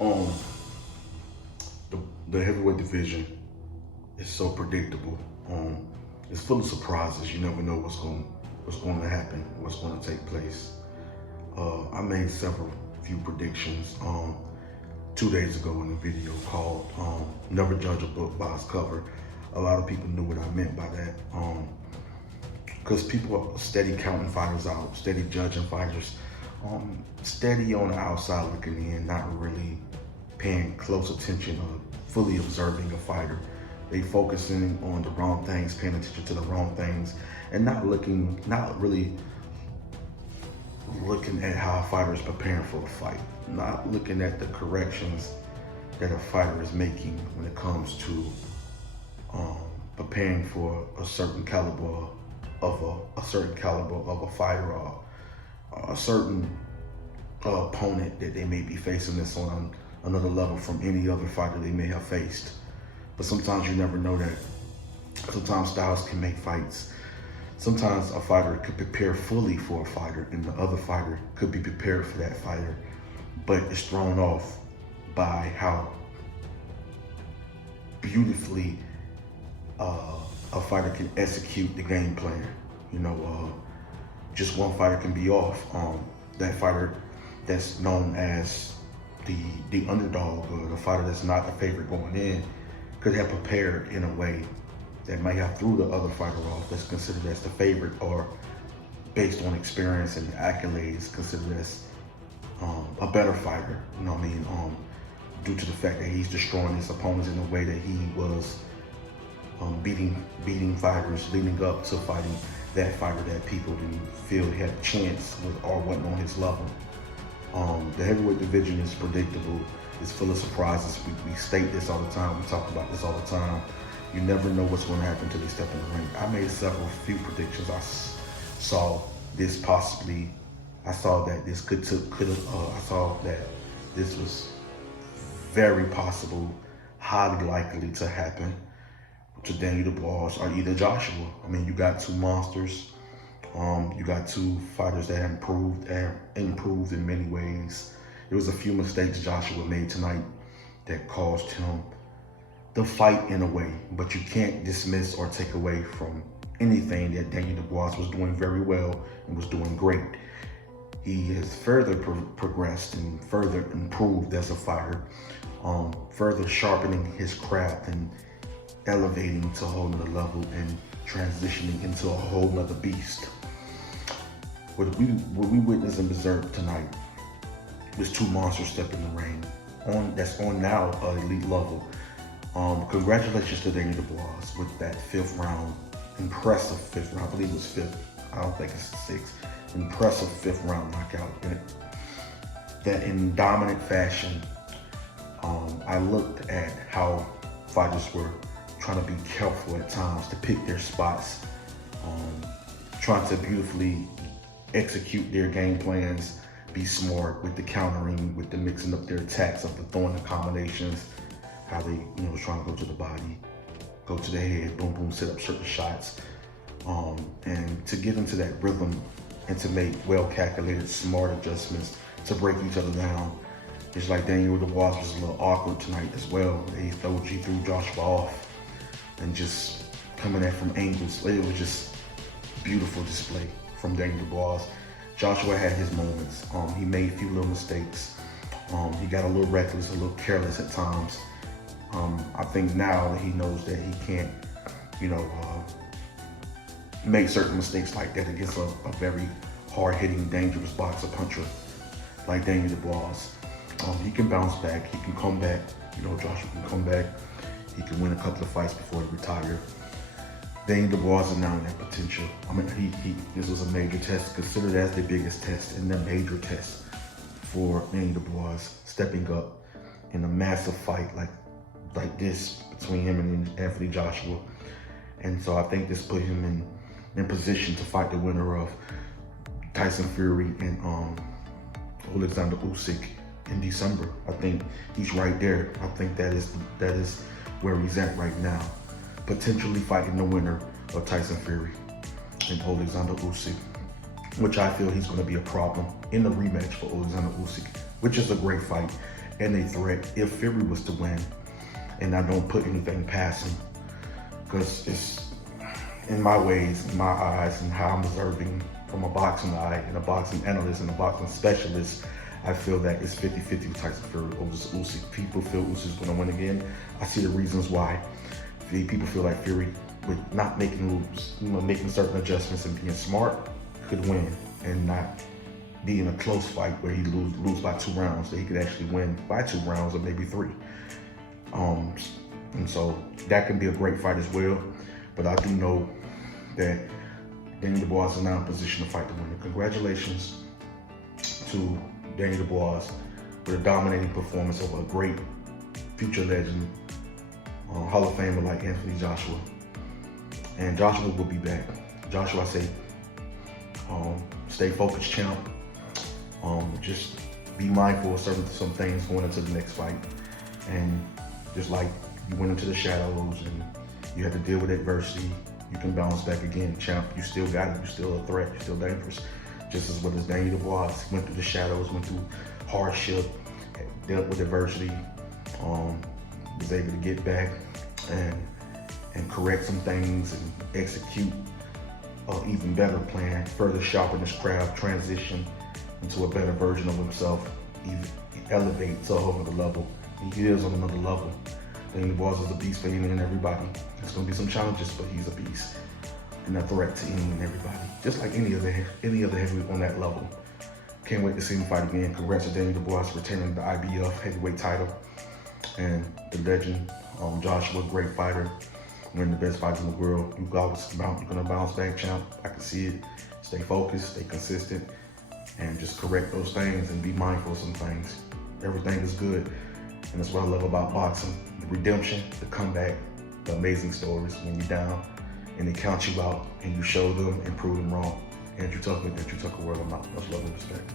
Um, the heavyweight division is so predictable. It's full of surprises. You never know what's going to happen, what's going to take place. I made few predictions 2 days ago in a video called "Never Judge a Book by Its Cover." A lot of people knew what I meant by that, because people are steady counting fighters out, steady judging fighters, steady on the outside looking in, not really paying close attention or fully observing a fighter. They focusing on the wrong things, paying attention to the wrong things, and not really looking at how a fighter is preparing for the fight, not looking at the corrections that a fighter is making when it comes to preparing for a certain caliber of a fighter, or a certain opponent that they may be facing that's on another level from any other fighter they may have faced. But sometimes you never know that. Sometimes styles can make fights. Sometimes a fighter could prepare fully for a fighter, and the other fighter could be prepared for that fighter, but it's thrown off by how beautifully a fighter can execute the game plan. Just one fighter can be off. That fighter that's known as the underdog, or the fighter that's not the favorite going in, could have prepared in a way that might have threw the other fighter off that's considered as the favorite, or based on experience and accolades considered as a better fighter, due to the fact that he's destroying his opponents in a way that he was beating fighters leading up to fighting that fighter that people didn't feel he had a chance with or wasn't on his level. The heavyweight division is predictable. It's full of surprises. We state this all the time. We talk about this all the time. You never know what's going to happen until they step in the ring. I made few predictions. I saw this possibly. I saw that this I saw that this was very possible, highly likely to happen to Daniel DUBOIS or either Joshua. I mean, you got two monsters. You got two fighters that have improved in many ways. There was a few mistakes Joshua made tonight that caused him the fight in a way, but you can't dismiss or take away from anything that Daniel DUBOIS was doing very well and was doing great. He has further progressed and further improved as a fighter, further sharpening his craft and elevating to a whole nother level and transitioning into a whole nother beast. What we witnessed and observed tonight was two monsters step in the ring that's on now elite level. Congratulations to Daniel DUBOIS with that impressive fifth round. I believe it was fifth. I don't think it's sixth. Impressive fifth round knockout. That in dominant fashion. I looked at how fighters were trying to be careful at times to pick their spots, trying to beautifully execute their game plans, be smart with the countering, with the mixing up their attacks of the throwing the combinations, how they, trying to go to the body, go to the head, boom, boom, set up certain shots, and to get into that rhythm and to make well-calculated, smart adjustments to break each other down. It's like Daniel DUBOIS was a little awkward tonight as well. He threw Joshua off and just coming at from angles. It was just beautiful display from Daniel DUBOIS. Joshua had his moments. He made a few little mistakes. He got a little reckless, a little careless at times. I think now that he knows that he can't, make certain mistakes like that against a very hard-hitting, dangerous boxer puncher like Daniel DUBOIS. He can bounce back. He can come back. Joshua can come back. He can win a couple of fights before he retires. Daniel DUBOIS is now in that potential. I mean, this was a major test, considered as the biggest test and the major test for Daniel DUBOIS, stepping up in a massive fight like this between him and Anthony Joshua. And so I think this put him in position to fight the winner of Tyson Fury and Alexander Usyk in December. I think he's right there. I think that is where he's at right now, potentially fighting the winner of Tyson Fury and Alexander Usyk, which I feel he's going to be a problem in the rematch for Alexander Usyk, which is a great fight. and a threat if Fury was to win, and I don't put anything past him, because it's, in my ways, in my eyes, and how I'm observing from a boxing eye and a boxing analyst and a boxing specialist, I feel that it's 50-50 with Tyson Fury over Usyk. People feel Usyk's going to win again. I see the reasons why. People feel like Fury, with not making moves, making certain adjustments and being smart, could win and not be in a close fight where he lose by 2 rounds, that he could actually win by 2 rounds or maybe 3. And so that can be a great fight as well. But I do know that Daniel Dubois is now in position to fight the winner. Congratulations to Daniel Dubois with a dominating performance over a great future legend, Hall of Famer like Anthony Joshua. And Joshua will be back. Joshua, I say, stay focused, champ. Just be mindful of some things going into the next fight. And just like you went into the shadows and you had to deal with adversity, you can bounce back again, champ. You still got it. You're still a threat. You're still dangerous. Just as well as Daniel Dubois went through the shadows, went through hardship, dealt with adversity, was able to get back and correct some things and execute an even better plan, further sharpen his craft, transition into a better version of himself, even elevate to a whole other level. He is on another level. Daniel Dubois is a beast for anyone and everybody. There's going to be some challenges, but he's a beast and a threat to anyone and everybody. Just like any other heavyweight on that level. Can't wait to see him fight again. Congrats to Daniel Dubois retaining the IBF heavyweight title. And the legend, Joshua, great fighter, one of the best fighters in the world. You're gonna bounce back, champ. I can see it. Stay focused, stay consistent, and just correct those things and be mindful of some things. Everything is good. And that's what I love about boxing. The redemption, the comeback, the amazing stories when you're down and they count you out and you show them and prove them wrong. Andrew Tucker, World, I'm out. Much love and respect.